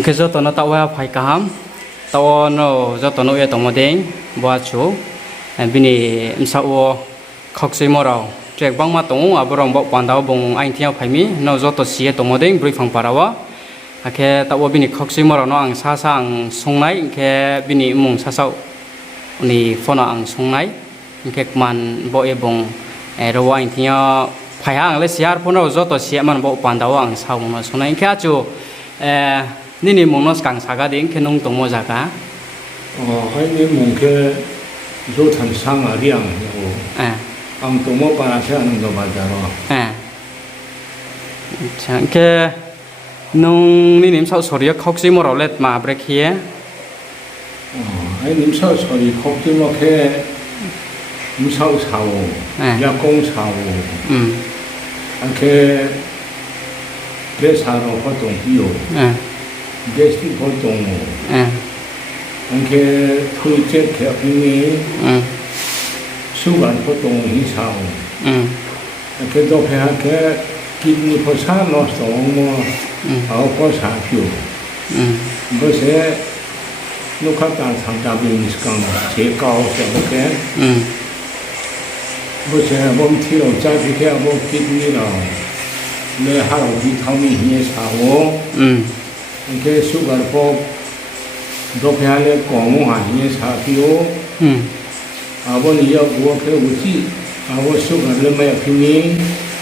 cái do tao nó tao hoa phải cám tao nó do tao nó ye tao mà đen bua chú bên này sao khóc xí mò rồi chạy băng mà tông à bữa rong bọc bàn đào bông anh theo phải mi nó do tao xí tao mà đen brief phẳng parawa cái tao bên này khóc xí mò rồi nó ăn sa sang sông này cái bên này mùng sa sao này phone nó ăn sông này cái man bộ ye bông rồi anh theo phải ăn lấy xí phone nó do tao xí man bọc bàn đào ăn sao mà sông này cái chúนี่มองนัสกังสากาดิ้งแค่นงตรงโมจากาให้นี่มองแค่รู้ทันสร้างอะไรอย่างเดียวอังตรงโมปาราเช่นนงตัวบาจารฉันแค่นงนี่นิมสาวสวยเขาซิมเราเล็ดมาเบรกเฮียให้นิมสาวสวยเขาซิมแค่นิมสาวสาวยากงสาวอันแค่เกสาเราก็ตรงที่อยู่เกสที่เขาตรงอันแค่ทุยเจ็ดแค่นี้สู้กันเขาตรงที่สาวอันแค่ตัวแพ้แค่กินภาษาเราสองมาเอาภาษาผิวเพราะเสียลูกค้าต่างทำตามเป็นสกังเสียเก่าเสียแค่เพราะเสียผมที่เราใจที่แค่ผมกินนี่เราเลยหาเราที่ทำมีเหี้ยสาวอันแค่สู้กันพอตัวแพ้เลยก่อมุ่งหาเหี้ยสาวผิววันนี้เราบัวแค่อุจิวันสู้กันเลยไม่พิมี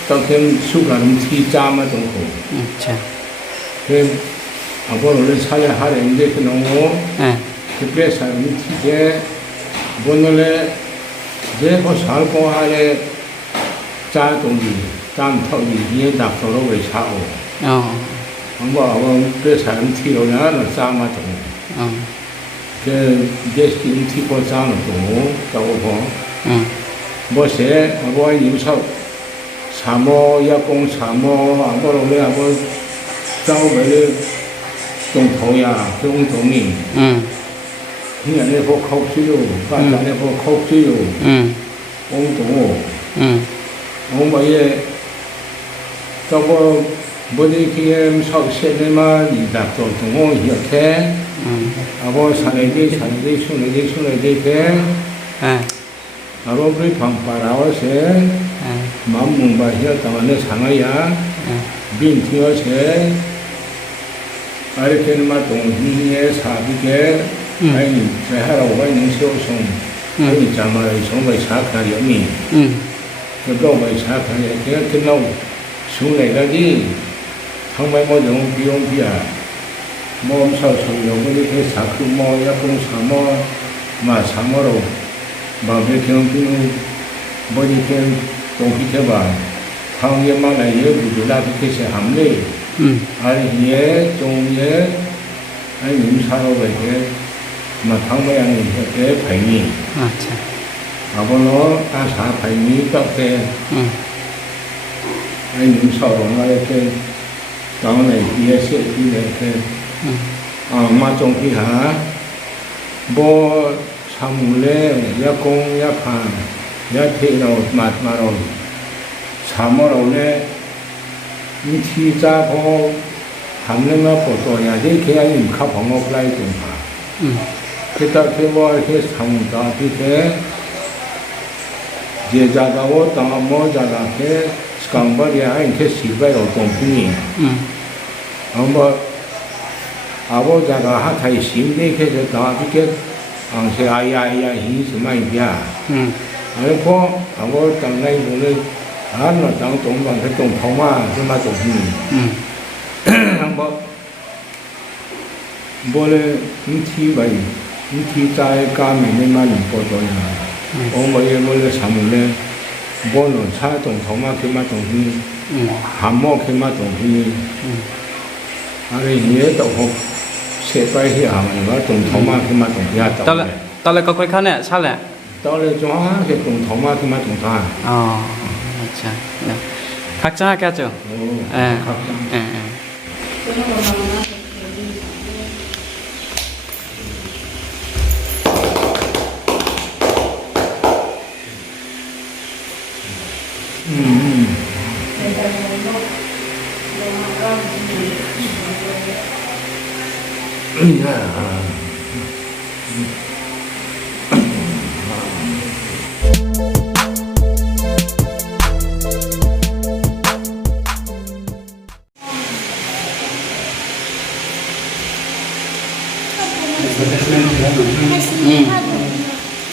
ต้องแค่สู้กันที่จามาตรงเขาใช่แค่วันเราเลยใช้หาเรื่องเด็กน้องแค่เปลี่ยนสายที่แค่วันนั้นเลยเด็กเขาสาวก็อะไรจ้าตรงนี้ตามเท่านี้เนี่ยดับตัวเราไว้เช้าผมบอกว่าเปลี่ยนสายที่เราเนี่ยเราจ้ามาตรงแค่เด็กที่พอจ้ามาตรงเจ้าพ่อบ่เสียบ่ให้ยิ้มเศร้าสามโมยากงสามโมบ่เราเลยบ่เจ้าไปเลยตรงท้องยาตรงท้องนี่เนี่ยเนี่ยพวกเขาชื่อบ้านเนี่ยพวกเขาชื่อองค์ตรงองค์ไปเจ้าบ่ได้เกี่ยมเศร้าเสียเลยมาดีดับตัวตรงองค์เหี้ยแค่บ่สายได้ช่วยได้แค่เราไปฟังปาราวเสมามุ่งไปเฮียตอนนี้ช่างยาบินที่ว่าเสอะไรเกินมาตรงนี้สาบิเกให้จะให้เราไว้หนึ่งเชี่ยวชมให้จำอะไรสองใบชาขายมีก็ต้องใบชาขายแค่ที่เราสูงเลยก็ดีทั้งใบมอดงพิยงพิยามอมสาวสวยเราไม่ได้แค่สักคือมอยาคงสามอมาสามอเราบางทีเขาพิมพ์บางทีตรงที่เจ้าบ่าวทางยังมาไหนเยอะบุตรหลานที่เสียหายเลยอะไรเยอะจงเยอะไอ้หนุ่มชายเราไปแค่มาทางไม่ยังแค่ไผ่นี่เอาไปล้ออาสาไผ่นี้ก็แค่ไอ้หนุ่มชายเราอะไรแค่ตอนไหนเยอะเสียที่ไหนแค่มาจงที่หาบ่ทำเล่ยากงยาผ่านยาเทเรามาเราสามเราเนี่ยวิธีจ้าพอทำเรื่องมาปวดตัวอย่างที่แค่ยิ่งขับของออกไล่ตรงหาที่ตาเทว่าที่ทำตาที่แค่เจ้าจ้าว่าตามมอจ้าแค่สกังบริยาแค่สิบใบเราตรงที่นี่เอาว่าเอาว่าจ้าหาไทยสิบนี่แค่จะตาที่แค่อังเสียยาหินสมัยเดียแล้วพอเอาว่าตั้งในตรงนี้อันนั้นตั้งตรงนั้นตรงท้องว่าจะมาตรงนี้ทั้งบ่เลยวิธีไปวิธีใจการไม่ได้มาหนึ่งปอดเลยองค์บ่เลยบ่เลยสามเลยบ่หนุนชาตรงท้องว่าขึ้นมาตรงนี้หามหม้อขึ้นมาตรงนี้อะไรเงี้ยต่อหกเสร็จไปที่หามันว่าตรงท้องมาขึ้นมาตรงที่ตอนแรกก็ค่อยเข้าเนี่ยใช่แหละตอนแรกจ้าเสร็จตรงท้องมาขึ้นมาตรงท่าใช่คักจ้าแกเจ้าคักจ้า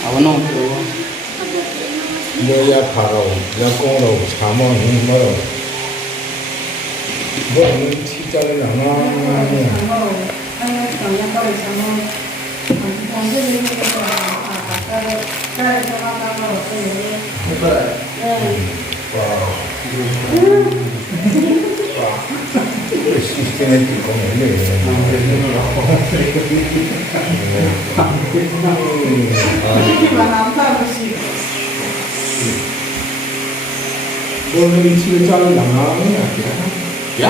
아버노 뭐야 바로 여공으로 잠원 뭐로 뭐는 티자를 나눠 시스템에 띄고 뭐는 티자를 나눠는 야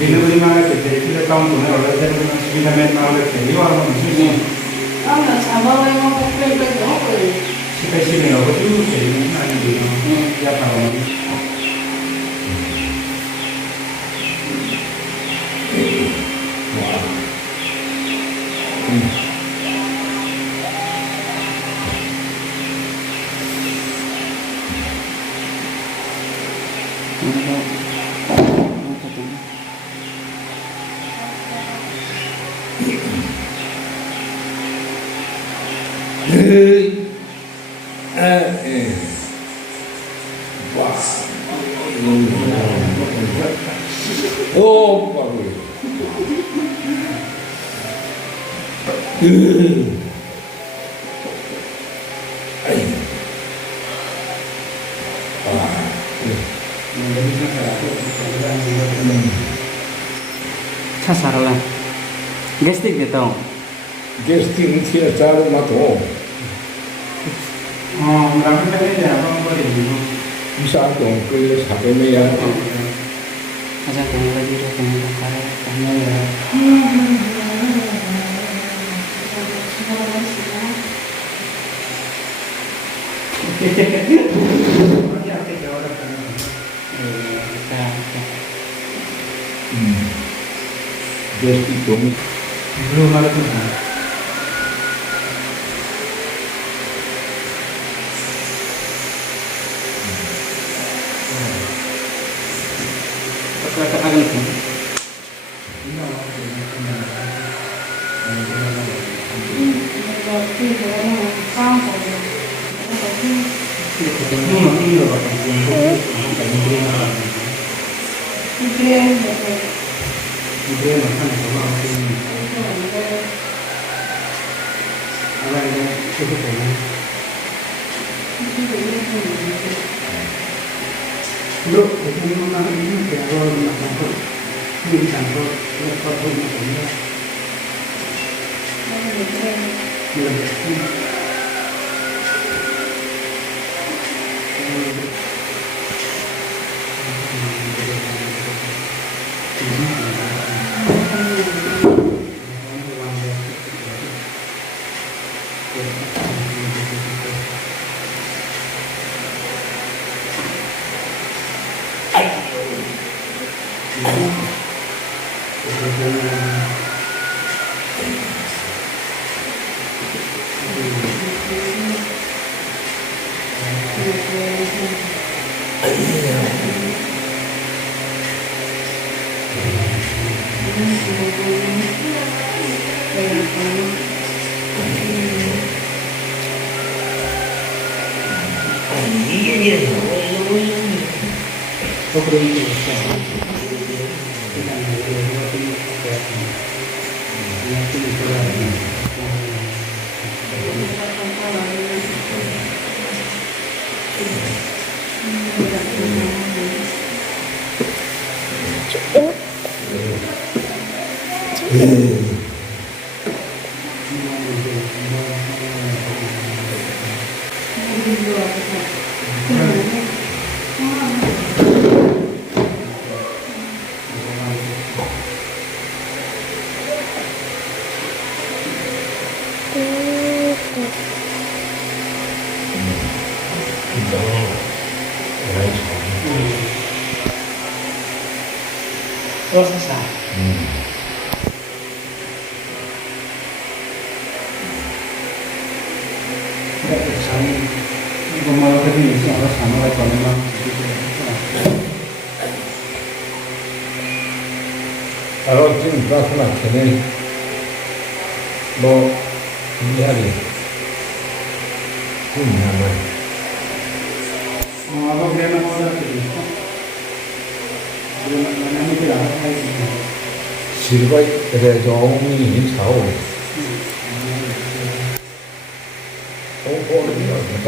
Delivery mana ke delivery account tune order then suvidha mein na order ke liwa mo susi spesi mein ho tu ke na ni ya pa mo 와. 오, 바로. 차 사라라 게스틱 됐다 게스팅 티에 자를 놔도 ramen ka ya pa mo de 이사동 그 사범이야. 아자 동물들이 동물 가래 동물 게스팅 동 belum ada tuh agak Look, if you don't know you can roll in the temple. You can roll the temple in the Proses lah. Tidak bersama. Pemalu ini harus sama kalau memang Kalau 지금 플라스마 전에 뭐 이해하리 그냥 apa dia mau ada tu? Dia mana ni dia ada ni. 실과 그래 종이 차오 오오는 어떤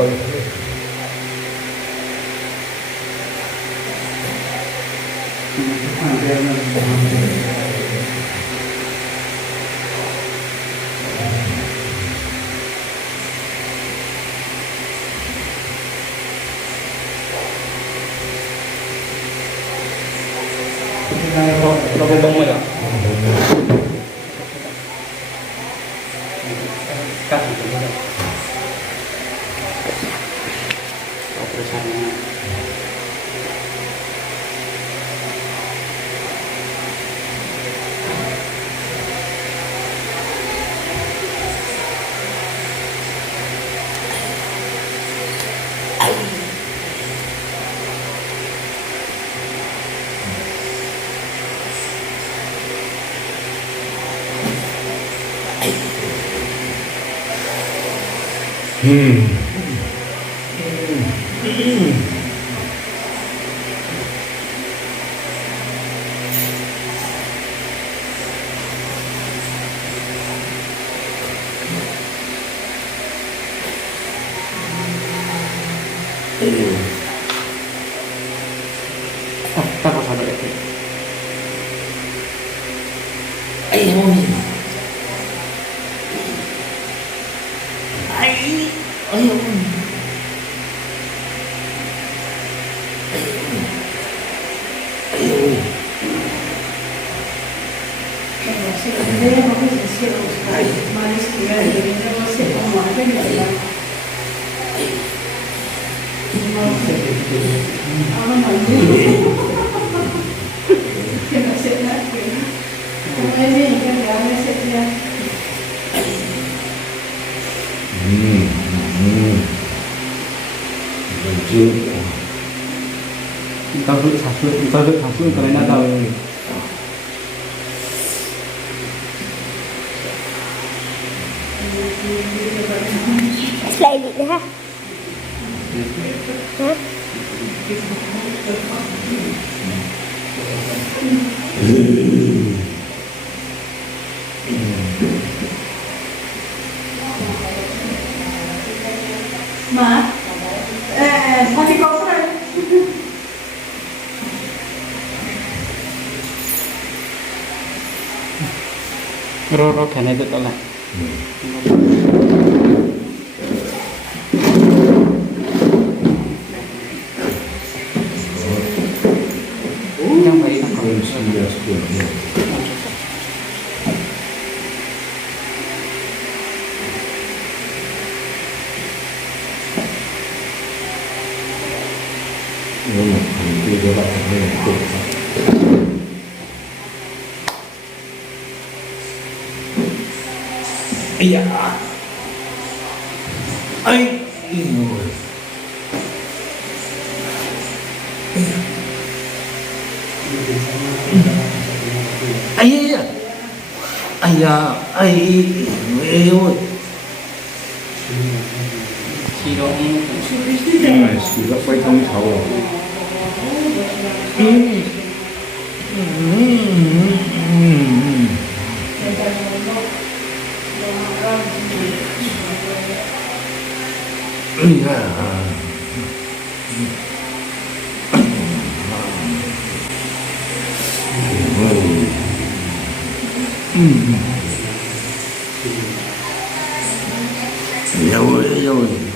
Lo bông rồi. Cắt thì cũng được. Operasinya. Tak usah ada itu. Kalau satu kalian ada tahu. Slide it ha. Hah? Ma, mati kau pernah? Roro kena itu lah. Yang baik kan kalau Iya. Ay, ayah, ayah, ayah, Sidong Sudah baik kamu tahu. Iya. Ya boleh, ya boleh.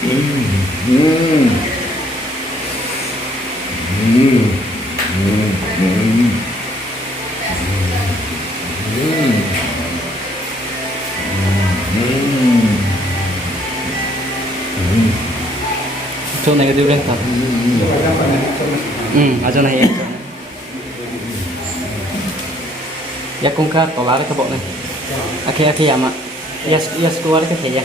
chỗ này cái điều lên tập ở chỗ này em ya con cá to lá cái bộ này aki ya mak yes keluar cái thẻ ya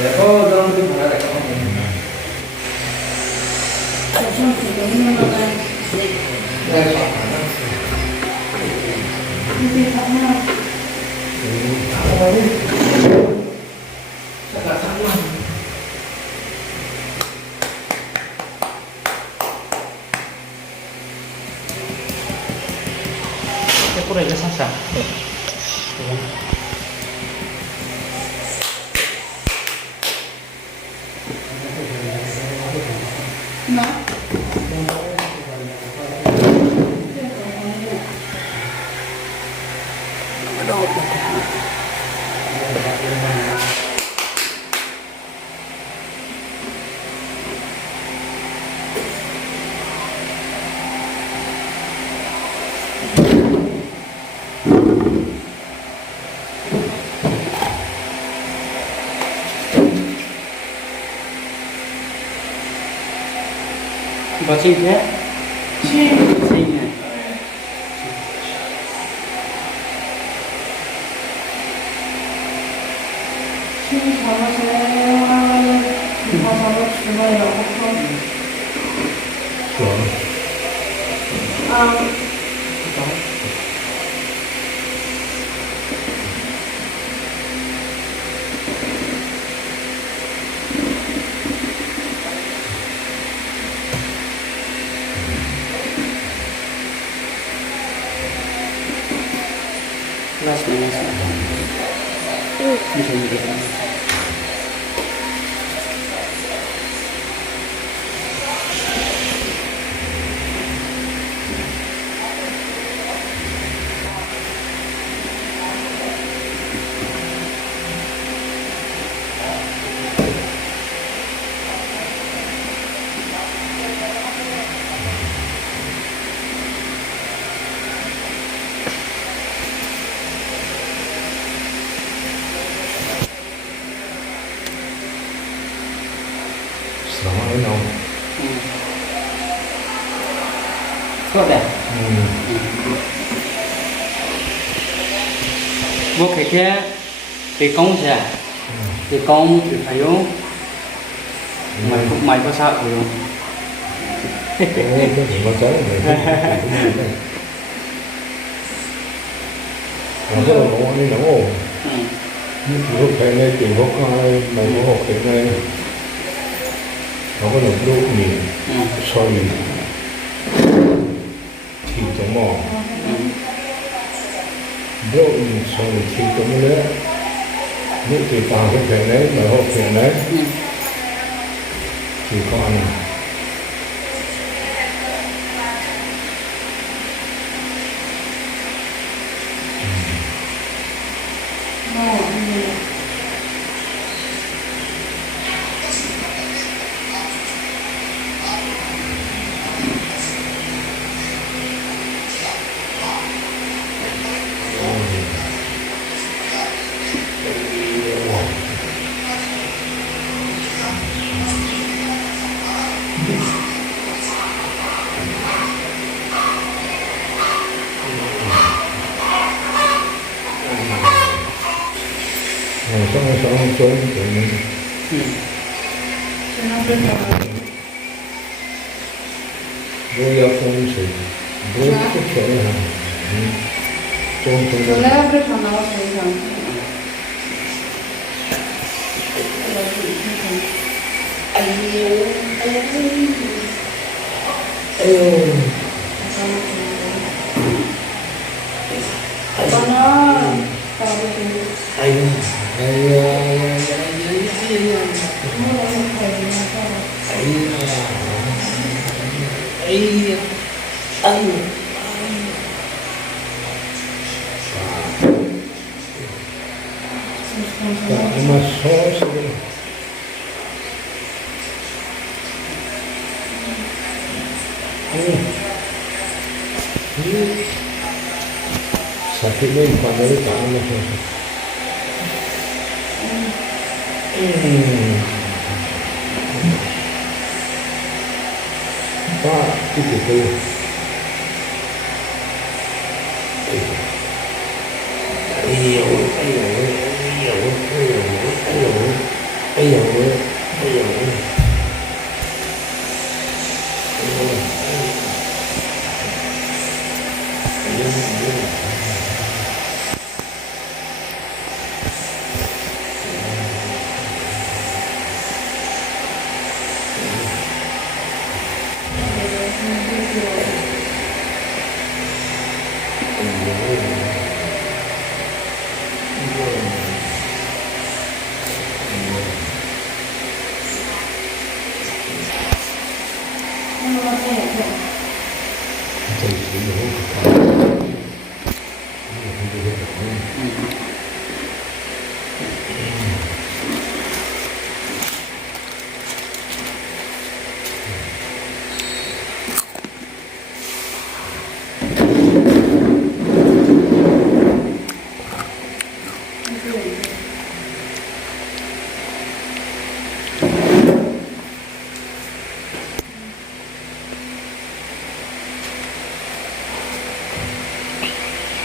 देखो दाम की भरा रखा हूँ cái cô này nó sẵn sàng có chinh thế chinh này last minute bisa gitu Sama ini dong. tốt đẹp một cái cái công giả cái công thì phải không mày có sao không Cái gì mà tới này. Nó có đồ ăn đi nấu. Lúc này này tiền có mày có học cái này. Nó có được lúc nhiều soi thì trong mỏ lúc soi thì trong nữa lúc thì vào cái chuyện đấy mà học chuyện đấy thì con 전화 불러봐. 뭐야 공수 뭐또 결혼하는 좀 전화 앞에 전화 와서 이상. 아마 소식을 사실은 바다를 따라가서 이렇게 그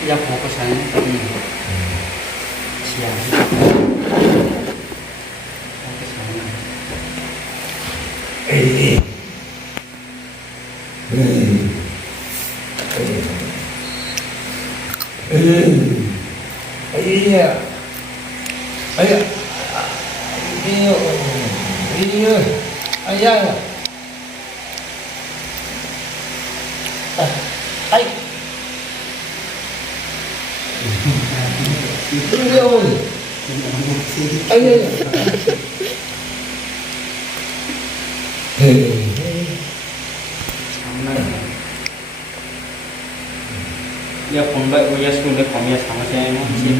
약 먹고 사는 지하 먹고 사는 ya pondok ya sudah kami sama saya masih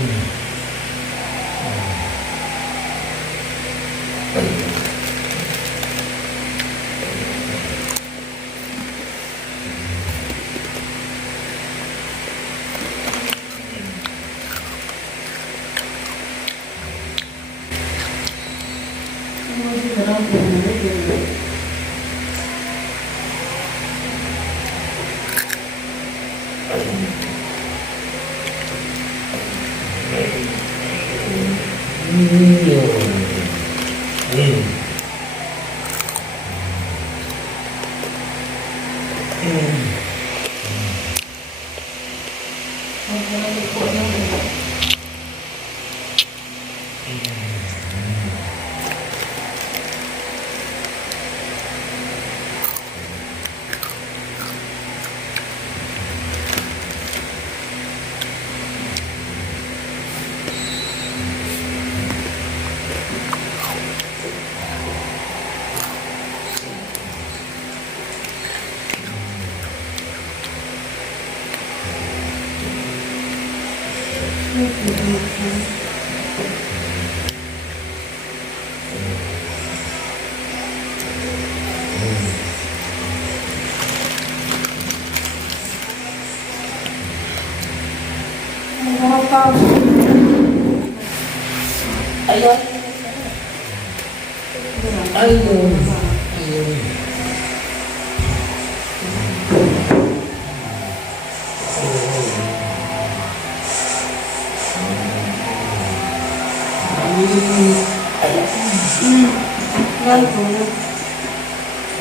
Vâng, đúng rồi.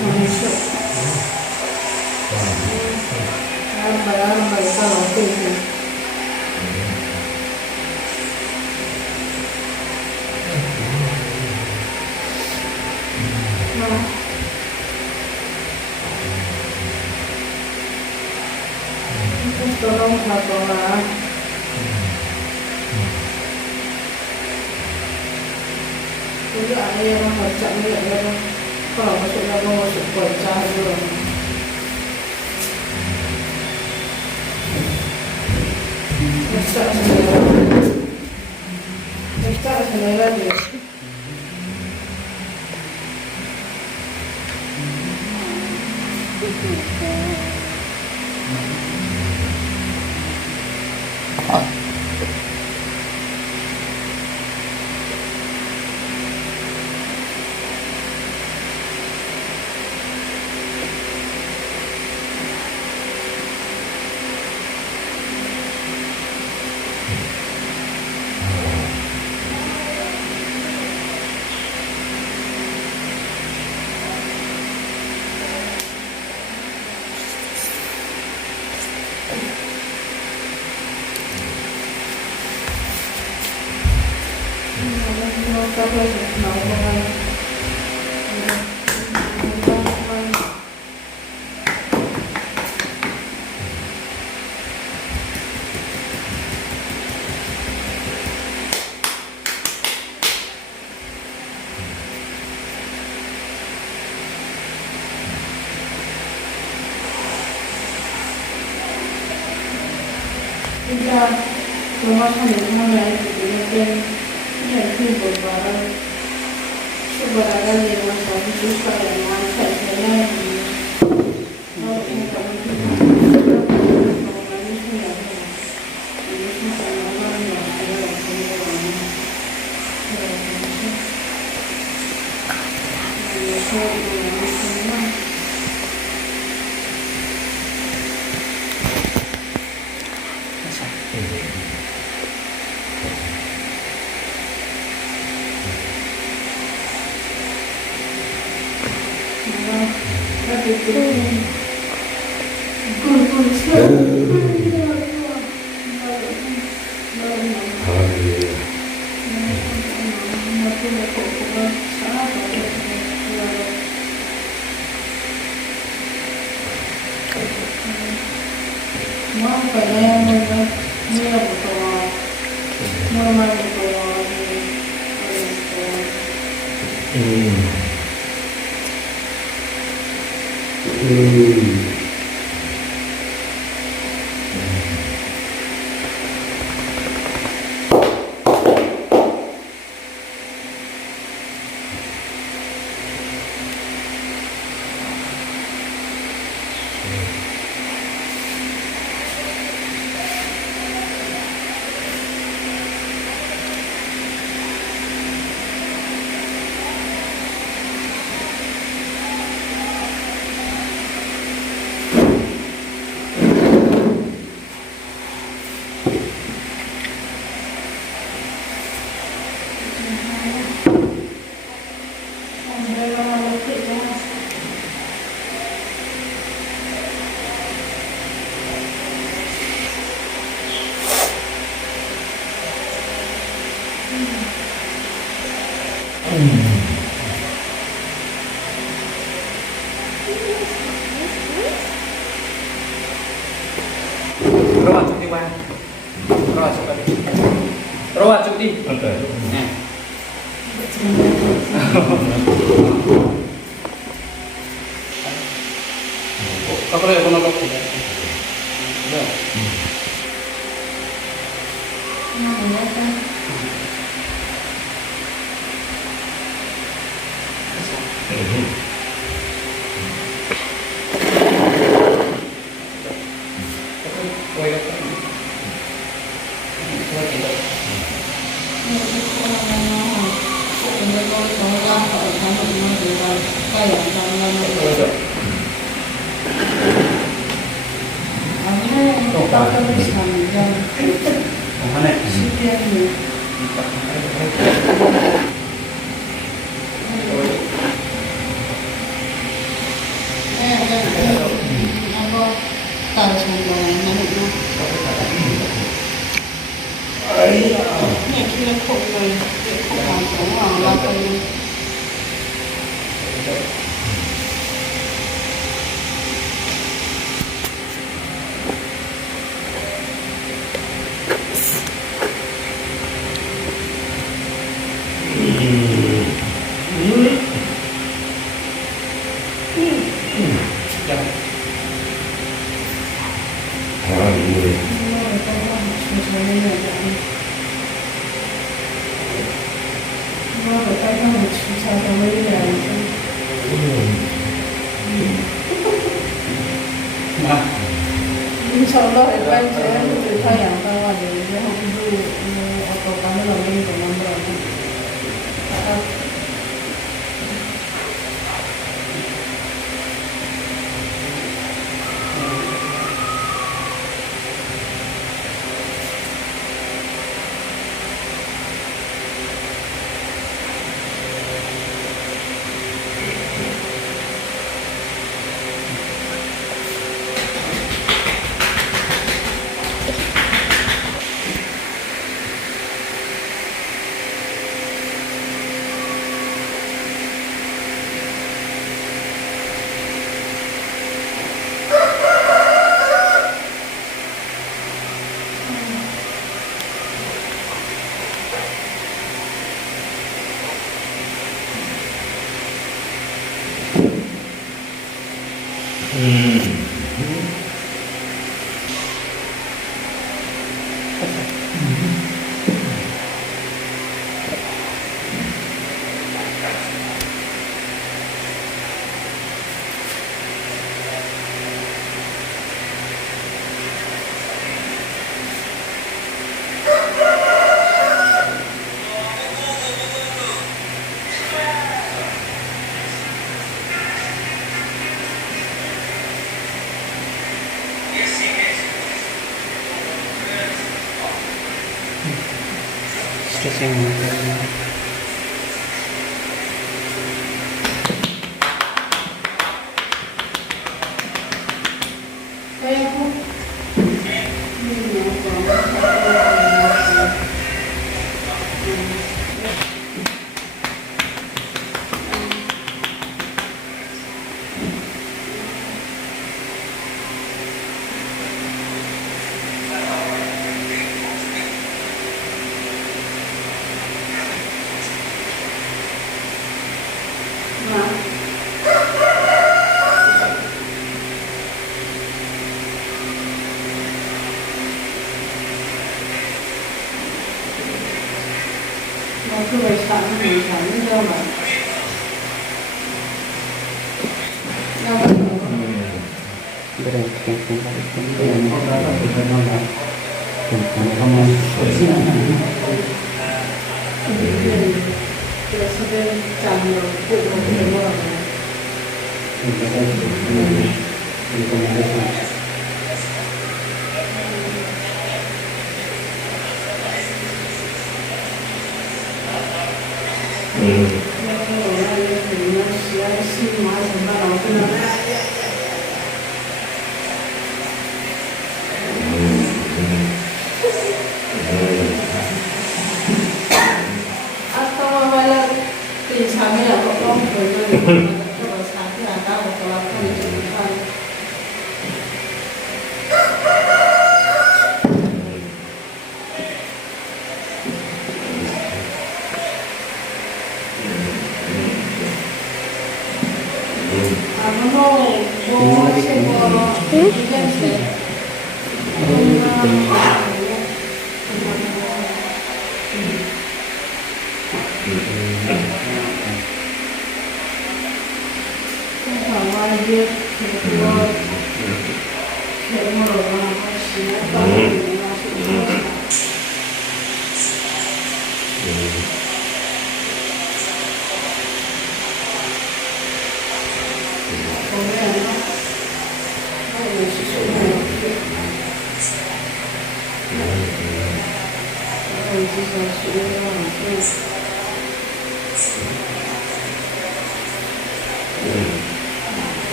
Masuk. Barang mereka waktu itu. Nah, itu tolong bawa. Jadi ada yang baca ni, ada yang kalau masuk baca dulu. Está acelerado. Kita rumah mulai kemudian itu beberapa sebarang yang masih susah yang masih saya mau Rawat cuti. Apa yang kau nak? kami. Insyaallah Ibrahim saya cerita yang tahu ada dia dulu atau kamu lagi dengan berapa.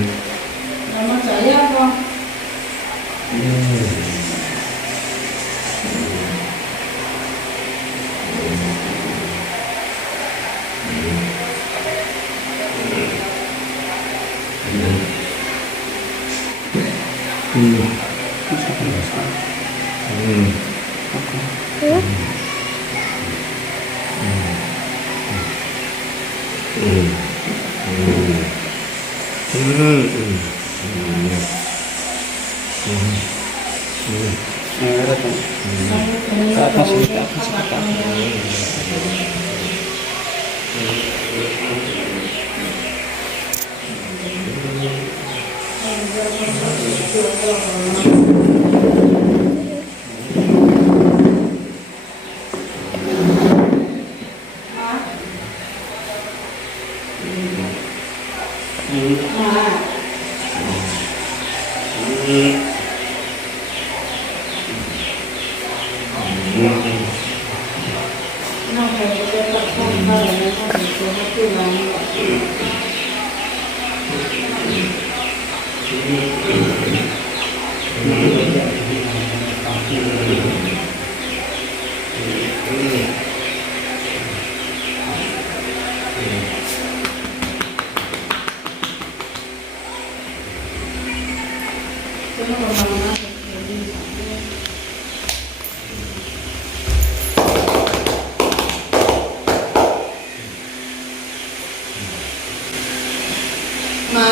Nama saya apa? Ada tu. Ke atas sikit, atas sikit. Ma.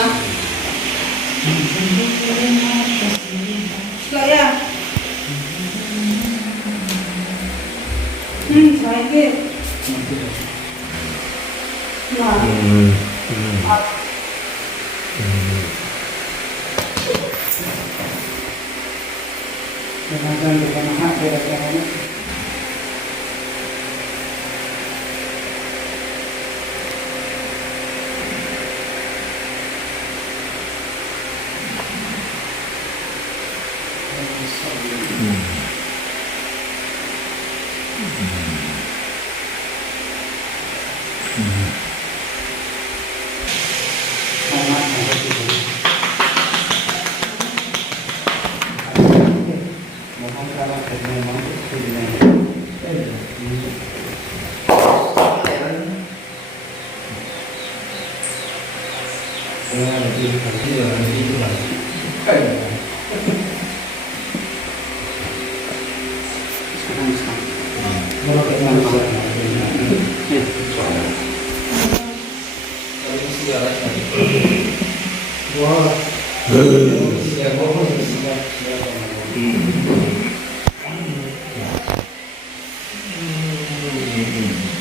Saya. Sakit. Ma. Jangan lupa makan kira-kira. 음.